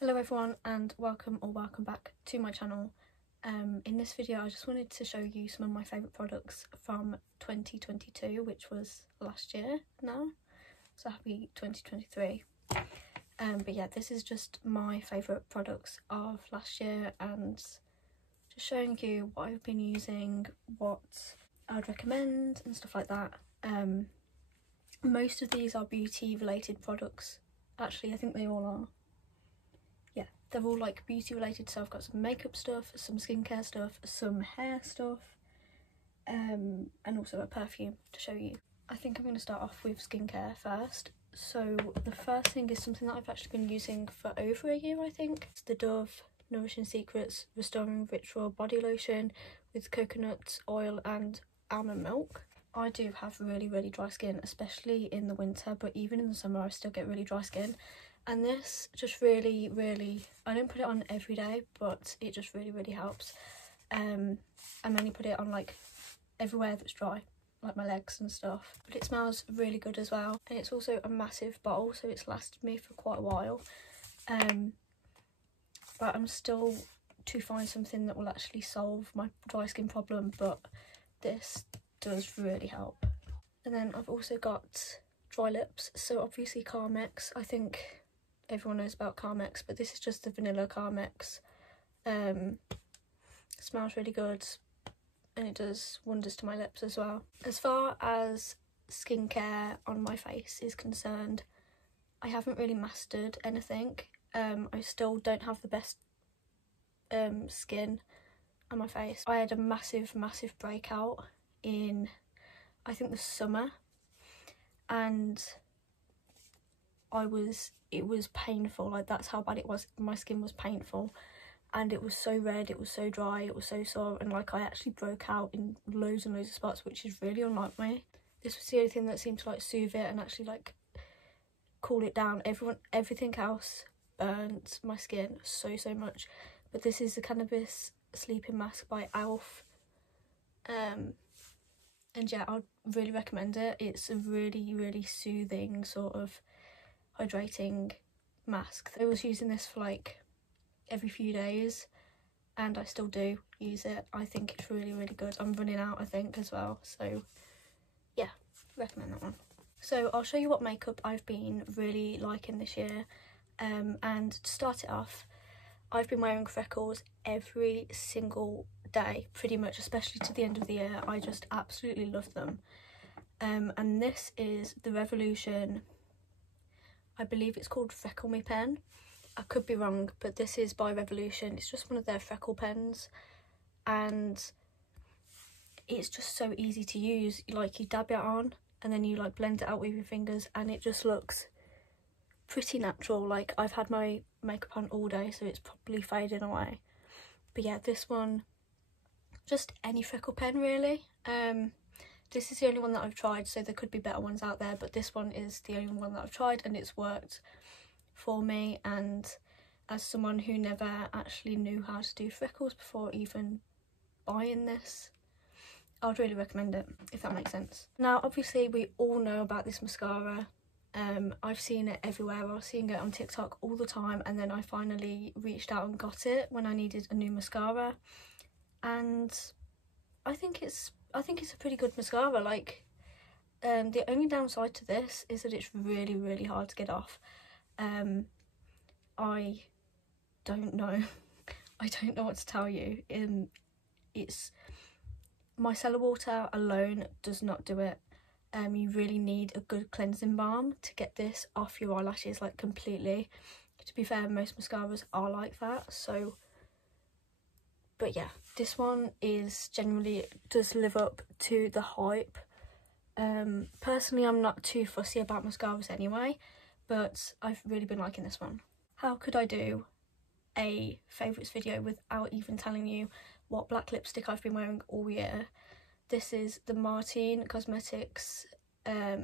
Hello everyone and welcome back to my channel. In this video I just wanted to show you some of my favourite products from 2022, which was last year now, so happy 2023. But yeah, this is just my favourite products of last year and just showing you what I've been using, what I'd recommend and stuff like that. Most of these are beauty related products. Actually, I think they all are. Yeah, they're all like beauty related, so I've got some makeup stuff, some skincare stuff, some hair stuff, and also a perfume to show you. I think I'm going to start off with skincare first. So the first thing is something that I've actually been using for over a year, I think. It's the Dove Nourishing Secrets Restoring Ritual Body Lotion with coconut oil and almond milk. I do have really dry skin, especially in the winter, but even in the summer I still get really dry skin. And this just really, I don't put it on every day, but it just really helps. I mainly put it on like everywhere that's dry, like my legs and stuff. But it smells really good as well. And it's also a massive bottle, so it's lasted me for quite a while. But I'm still to find something that will actually solve my dry skin problem, but this does really help. And then I've also got dry lips, so obviously Carmex. I think everyone knows about Carmex, but this is just the vanilla Carmex. Smells really good and it does wonders to my lips as well. As far as skincare on my face is concerned, I haven't really mastered anything. I still don't have the best skin on my face. I had a massive breakout in, I think, the summer, and it was painful. Like, that's how bad it was. My skin was painful and it was so red, it was so dry, it was so sore, and like I actually broke out in loads and loads of spots, which is really unlike me. This was the only thing that seemed to like soothe it and actually like cool it down. Everything else burnt my skin so much. But this is the Cannabis Sleeping Mask by Elf. And yeah, I'd really recommend it. It's a really soothing, sort of hydrating mask. I was using this for like every few days and I still do use it. I think it's really good. I'm running out, I think, as well, so yeah, recommend that one. So I'll show you what makeup I've been really liking this year. And to start it off, I've been wearing freckles every single day pretty much, especially to the end of the year. I just absolutely love them. And this is the Revolution, I believe it's called Freckle Me pen. I could be wrong, but this is by Revolution. It's just one of their freckle pens and it's just so easy to use. Like, you dab it on and then you like blend it out with your fingers and it just looks pretty natural. Like, I've had my makeup on all day, so it's probably fading away. But yeah, this one, just any freckle pen really. This is the only one that I've tried, so there could be better ones out there, but this one is the only one that I've tried and it's worked for me. And as someone who never actually knew how to do freckles before even buying this, I would really recommend it, if that makes sense. Now obviously we all know about this mascara. I've seen it everywhere. I was seeing it on TikTok all the time, and then I finally reached out and got it when I needed a new mascara, and I think it's a pretty good mascara. Like, the only downside to this is that it's really hard to get off. I don't know I don't know what to tell you. It's micellar water alone does not do it. You really need a good cleansing balm to get this off your eyelashes, like, completely. To be fair, most mascaras are like that, so. But yeah, this one does live up to the hype. Personally, I'm not too fussy about mascaras anyway, but I've really been liking this one. How could I do a favourites video without even telling you what black lipstick I've been wearing all year? This is the Martine Cosmetics, I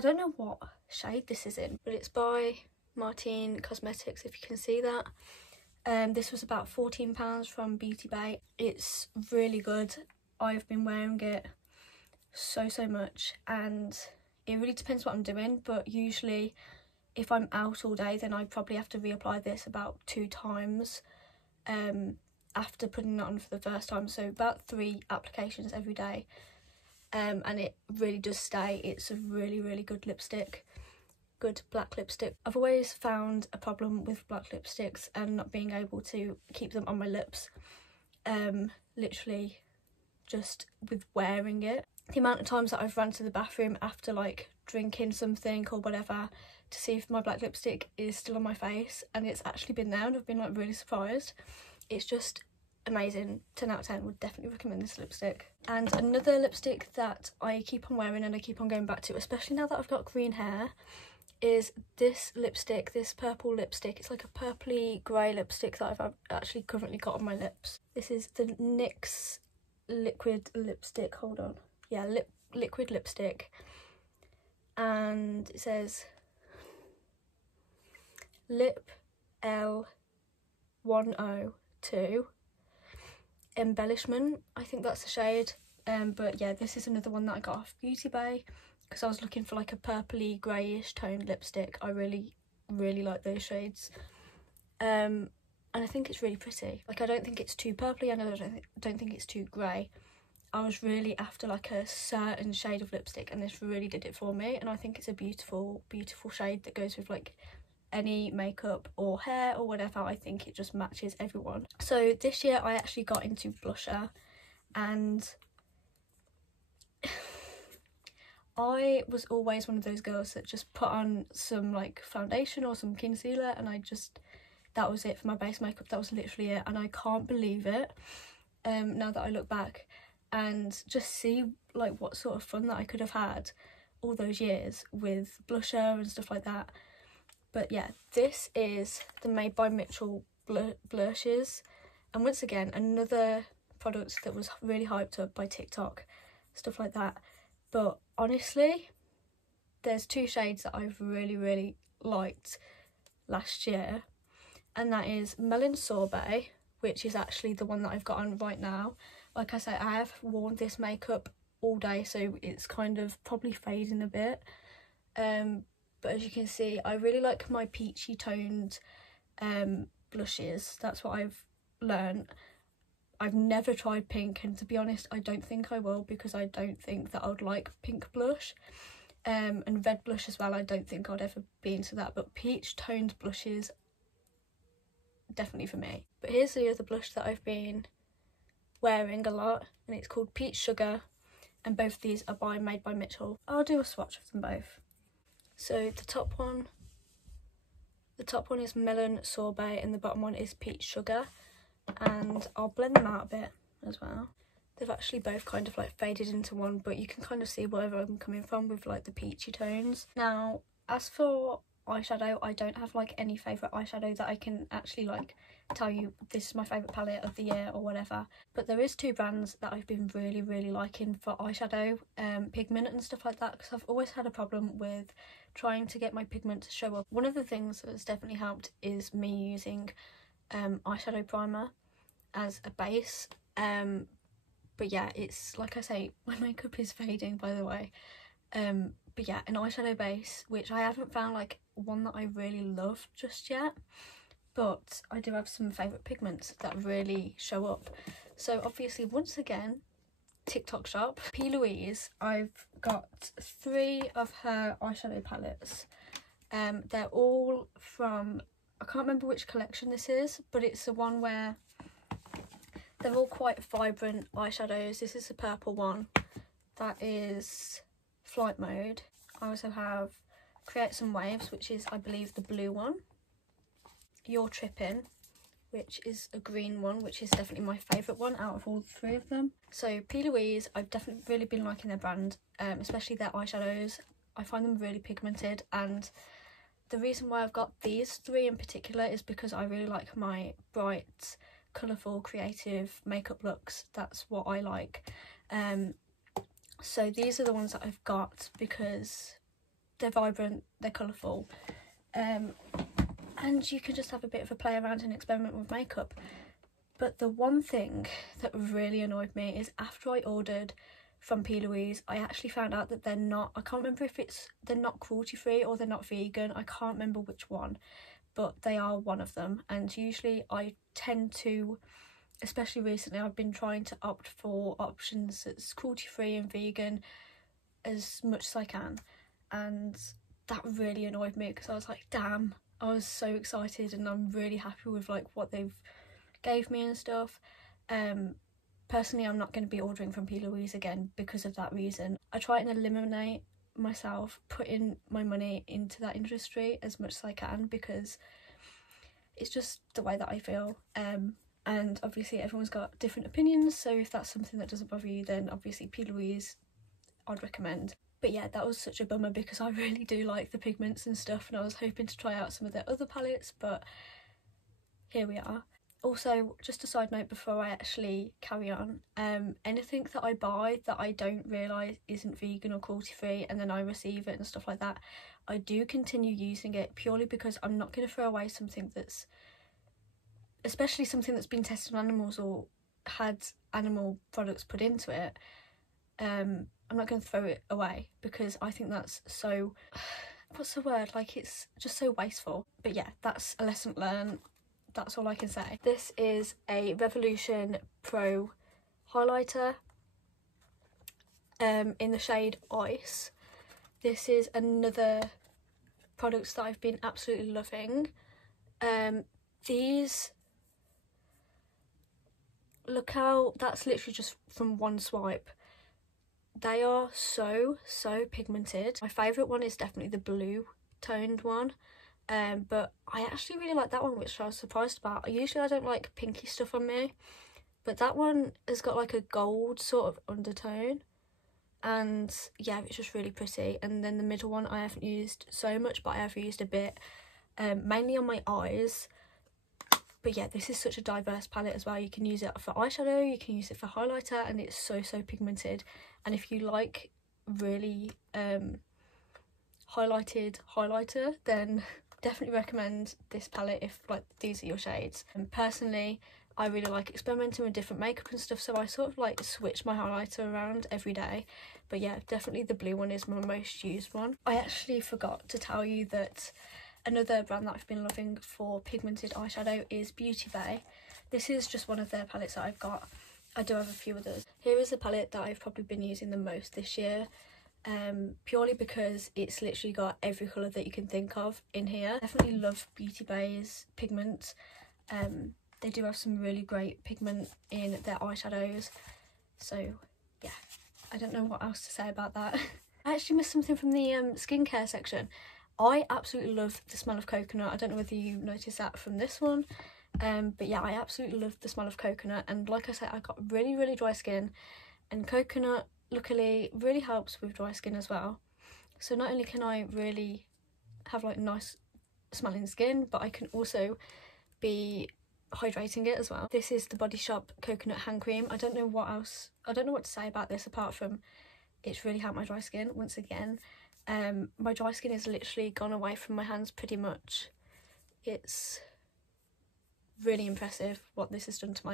don't know what shade this is in, but it's by Martine Cosmetics, if you can see that. This was about £14 from Beauty Bay. It's really good. I've been wearing it so much, and it really depends what I'm doing, but usually if I'm out all day, then I probably have to reapply this about 2 times after putting it on for the first time, so about 3 applications every day. And it really does stay. It's a really good lipstick, good black lipstick. I've always found a problem with black lipsticks and not being able to keep them on my lips, literally just with wearing it. The amount of times that I've run to the bathroom after like drinking something or whatever to see if my black lipstick is still on my face, and it's actually been there, and I've been like really surprised. It's just amazing. 10 out of 10, would definitely recommend this lipstick. And another lipstick that I keep on wearing and I keep on going back to, especially now that I've got green hair, is this lipstick, this purple lipstick. It's like a purpley grey lipstick that I've actually currently got on my lips. This is the NYX liquid lipstick, hold on, yeah, liquid lipstick, and it says Lip L102 Embellishment, I think that's the shade. But yeah, this is another one that I got off Beauty Bay because I was looking for like a purpley greyish toned lipstick. I really like those shades, and I think it's really pretty. Like, I don't think it's too purpley, and I don't think it's too grey. I was really after like a certain shade of lipstick, and this really did it for me, and I think it's a beautiful shade that goes with like any makeup or hair or whatever. I think it just matches everyone. So this year I actually got into blusher, and I was always one of those girls that just put on some like foundation or some concealer, and that was it for my base makeup. That was literally it, and I can't believe it now that I look back and just see like what sort of fun that I could have had all those years with blusher and stuff like that. But yeah, this is the Made by Mitchell blushes, and once again another product that was really hyped up by TikTok, stuff like that. But honestly, there's 2 shades that I've really liked last year, and that is Melon Sorbet, which is actually the one that I've got on right now. Like I say, I have worn this makeup all day, so it's kind of probably fading a bit. But as you can see, I really like my peachy toned blushes. That's what I've learned. I've never tried pink, and to be honest, I don't think I will, because I don't think that I would like pink blush. And red blush as well, I don't think I'd ever be into that, but peach toned blushes, definitely for me. But here's the other blush that I've been wearing a lot, and it's called Peach Sugar, and both of these are Made by Mitchell. I'll do a swatch of them both. So the top one is Melon Sorbet, and the bottom one is Peach Sugar, and I'll blend them out a bit as well. They've actually both kind of like faded into one, but you can kind of see wherever I'm coming from with like the peachy tones. Now, as for eyeshadow, I don't have like any favourite eyeshadow that I can actually like tell you this is my favourite palette of the year or whatever, but there is 2 brands that I've been really liking for eyeshadow pigment and stuff like that, because I've always had a problem with trying to get my pigment to show up. One of the things that's definitely helped is me using eyeshadow primer as a base, but yeah, it's like I say, my makeup is fading, by the way. But yeah, an eyeshadow base, which I haven't found like one that I really love just yet, but I do have some favourite pigments that really show up. So obviously, once again, TikTok shop. P. Louise, I've got 3 of her eyeshadow palettes. They're all from, I can't remember which collection this is, but it's the one where they're all quite vibrant eyeshadows. This is the purple one. That is Flight Mode. I also have Create Some Waves, which is, I believe, the blue one. You're Trippin', which is a green one, which is definitely my favourite one out of all 3 of them. So P. Louise, I've definitely really been liking their brand, especially their eyeshadows. I find them really pigmented, and the reason why I've got these 3 in particular is because I really like my bright, colourful, creative makeup looks. That's what I like. So these are the ones that I've got because they're vibrant, they're colourful, and you can just have a bit of a play around and experiment with makeup. But the one thing that really annoyed me is after I ordered from P. Louise, I actually found out that they're not, I can't remember if they're not cruelty free or they're not vegan, I can't remember which one, but they are one of them. And usually I tend to, especially recently, I've been trying to opt for options that's cruelty free and vegan as much as I can, and that really annoyed me because I was like, damn, I was so excited and I'm really happy with like what they've gave me and stuff. Personally, I'm not going to be ordering from P. Louise again because of that reason. I try and eliminate myself putting my money into that industry as much as I can because it's just the way that I feel. And obviously everyone's got different opinions, so if that's something that doesn't bother you, then obviously P. Louise I'd recommend. But yeah, that was such a bummer because I really do like the pigments and stuff, and I was hoping to try out some of their other palettes, but here we are. Also, just a side note before I actually carry on, anything that I buy that I don't realise isn't vegan or cruelty free and then I receive it and stuff like that, I do continue using it purely because I'm not going to throw away something that's, especially something that's been tested on animals or had animal products put into it. I'm not going to throw it away because I think that's so, what's the word, like it's just so wasteful. But yeah, that's a lesson learned. That's all I can say. This is a Revolution Pro highlighter in the shade Ice. This is another product that I've been absolutely loving. These, look how, that's literally just from one swipe. They are so pigmented. My favourite one is definitely the blue toned one. But I actually really like that one, which I was surprised about. Usually I don't like pinky stuff on me, but that one has got like a gold sort of undertone, and yeah, it's just really pretty. And then the middle one I haven't used so much, but I have used a bit, mainly on my eyes. But yeah, this is such a diverse palette as well. You can use it for eyeshadow, you can use it for highlighter, and it's so pigmented. And if you like really highlighted highlighter, then definitely recommend this palette if like these are your shades. And personally, I really like experimenting with different makeup and stuff, so I sort of like switch my highlighter around every day. But yeah, definitely the blue one is my most used one. I actually forgot to tell you that another brand that I've been loving for pigmented eyeshadow is Beauty Bay. This is just one of their palettes that I've got. I do have a few others. Here is a palette that I've probably been using the most this year. Purely because it's literally got every colour that you can think of in here. Definitely love Beauty Bay's pigment. They do have some really great pigment in their eyeshadows, so yeah, I don't know what else to say about that. I actually missed something from the skincare section. I absolutely love the smell of coconut. I don't know whether you noticed that from this one, but yeah, I absolutely love the smell of coconut. And like I said, I got really dry skin, and coconut luckily really helps with dry skin as well. So not only can I really have like nice smelling skin, but I can also be hydrating it as well. This is the Body Shop coconut hand cream. I don't know what to say about this apart from it's really helped my dry skin once again. My dry skin has literally gone away from my hands pretty much. It's really impressive what this has done to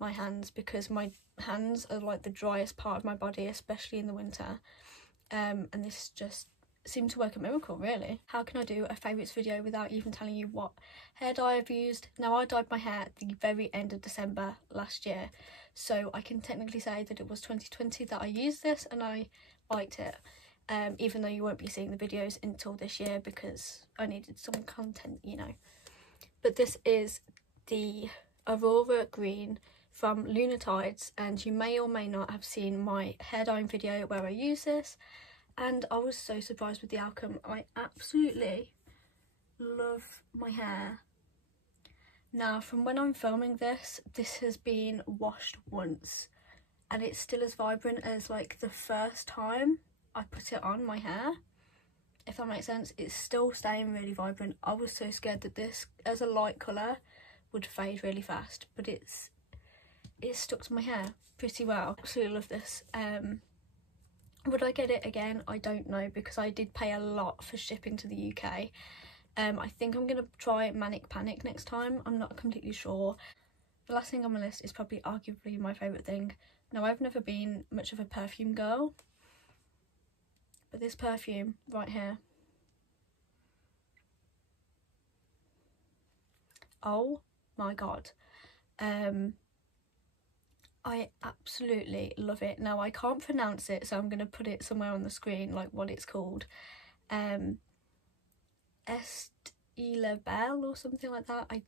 my hands, because my hands are like the driest part of my body, especially in the winter, and this just seemed to work a miracle, really. How can I do a favourites video without even telling you what hair dye I've used? Now, I dyed my hair at the very end of December last year, so I can technically say that it was 2020 that I used this and I liked it, even though you won't be seeing the videos until this year because I needed some content, you know. But this is the Aurora Green from Lunatides, and you may or may not have seen my hair dyeing video where I use this, and I was so surprised with the outcome. I absolutely love my hair. Now, from when I'm filming this has been washed once, and it's still as vibrant as like the first time I put it on my hair, if that makes sense. It's still staying really vibrant. I was so scared that this, as a light colour, would fade really fast, but it's stuck to my hair pretty well. Absolutely love this. Would I get it again? I don't know, because I did pay a lot for shipping to the UK. I think I'm going to try Manic Panic next time. I'm not completely sure. The last thing on my list is probably arguably my favourite thing, Now, I've never been much of a perfume girl, but this perfume right here, oh my god, I absolutely love it. Now, I can't pronounce it, so I'm going to put it somewhere on the screen, like what it's called. Est Ile Belle or something like that. I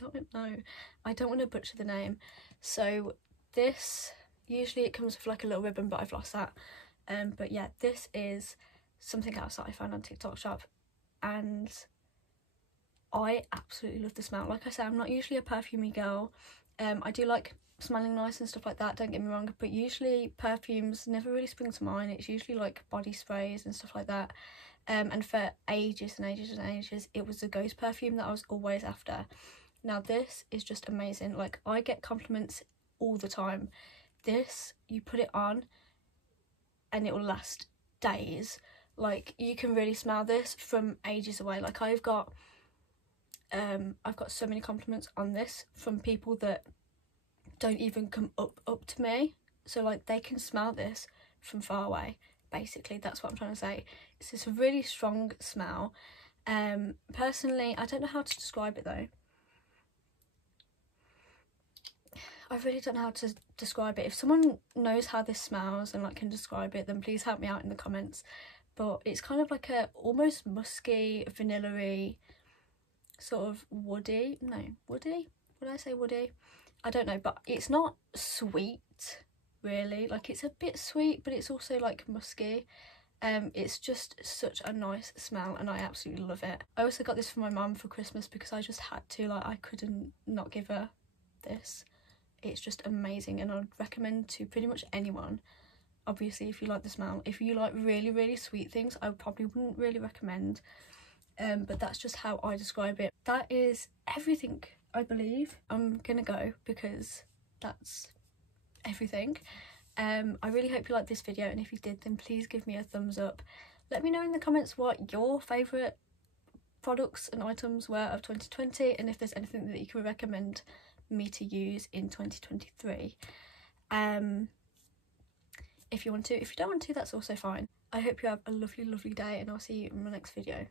don't know. I don't want to butcher the name. So this, usually it comes with like a little ribbon, but I've lost that. But yeah, this is something else that I found on TikTok shop, and I absolutely love the smell. Like I said, I'm not usually a perfumey girl. I do like smelling nice and stuff like that, don't get me wrong, but usually perfumes never really spring to mind. It's usually like body sprays and stuff like that. And for ages and ages and ages, it was the Ghost perfume that I was always after. Now, this is just amazing. Like, I get compliments all the time. This, you put it on and it will last days. Like, you can really smell this from ages away. Like, I've got so many compliments on this from people that don't even come up to me. So, like, they can smell this from far away. Basically, that's what I'm trying to say. It's this really strong smell. Personally, I don't know how to describe it though. I really don't know how to describe it. If someone knows how this smells and like can describe it, then please help me out in the comments. But it's kind of like a almost musky, vanilla-y, sort of woody. No, woody? Would I say woody? I don't know, but it's not sweet really. Like, it's a bit sweet, but it's also like musky. It's just such a nice smell and I absolutely love it. I also got this for my mum for Christmas because I just had to. Like, I couldn't not give her this. It's just amazing, and I'd recommend to pretty much anyone. Obviously, if you like the smell. If you like really, really sweet things, I probably wouldn't really recommend. But that's just how I describe it. That is everything, I believe. I'm gonna go because that's everything. I really hope you liked this video, and if you did, then please give me a thumbs up. Let me know in the comments what your favourite products and items were of 2020, and if there's anything that you can recommend me to use in 2023. If you want to. If you don't want to, that's also fine. I hope you have a lovely, lovely day, and I'll see you in my next video.